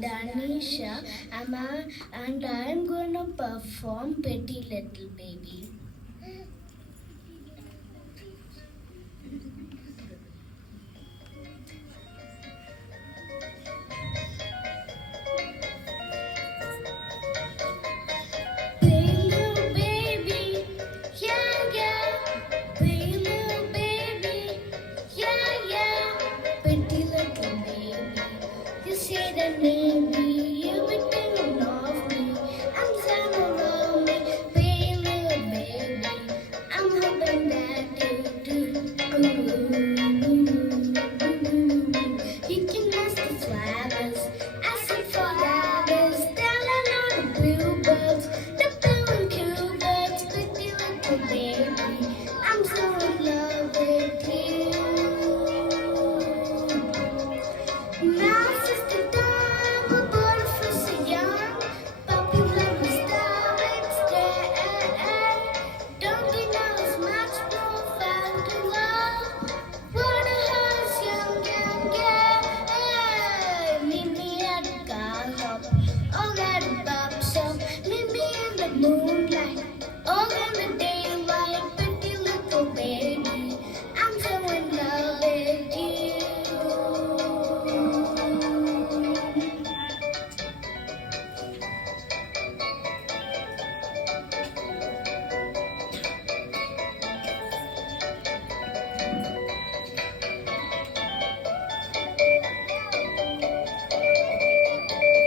Danisha and I'm gonna perform Pretty Little Baby. Pretty little baby, yeah, yeah. Pretty little baby, yeah, yeah. Pretty little baby, you say that maybe you would think of me. I'm so lonely, pretty little baby. I'm hoping that you do. You can ask the flowers, ask it for flowers, telling all the bluebirds, the blue and cool birds, pretty little baby. I'm so in love with you. Now is the time we're beautiful, so young. Puppy love is there. Don't you know it's much more fun to love? What a house, young, young, yeah. Meet me at the car hop, all at the pub shop. Meet me in the moonlight, all in the daylight. Pretty little baby, I'm so in love with you.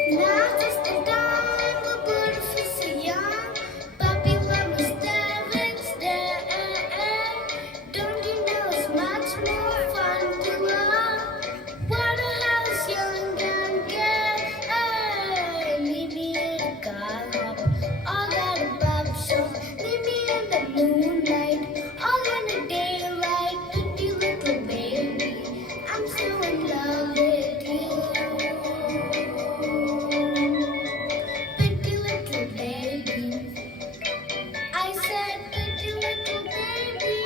Now is the time we're beautiful, so young. Puppy love is there. Don't you know it's much more fun to love? What a house, young and gay. Meet me in the car hop, all at a pub shop. Meet me in the moonlight, all in the daylight. Pretty little baby, I'm so in love with you. Pretty little baby, I said pretty little baby.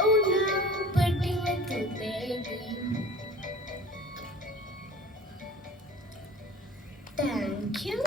Oh no, pretty little baby. Thank you.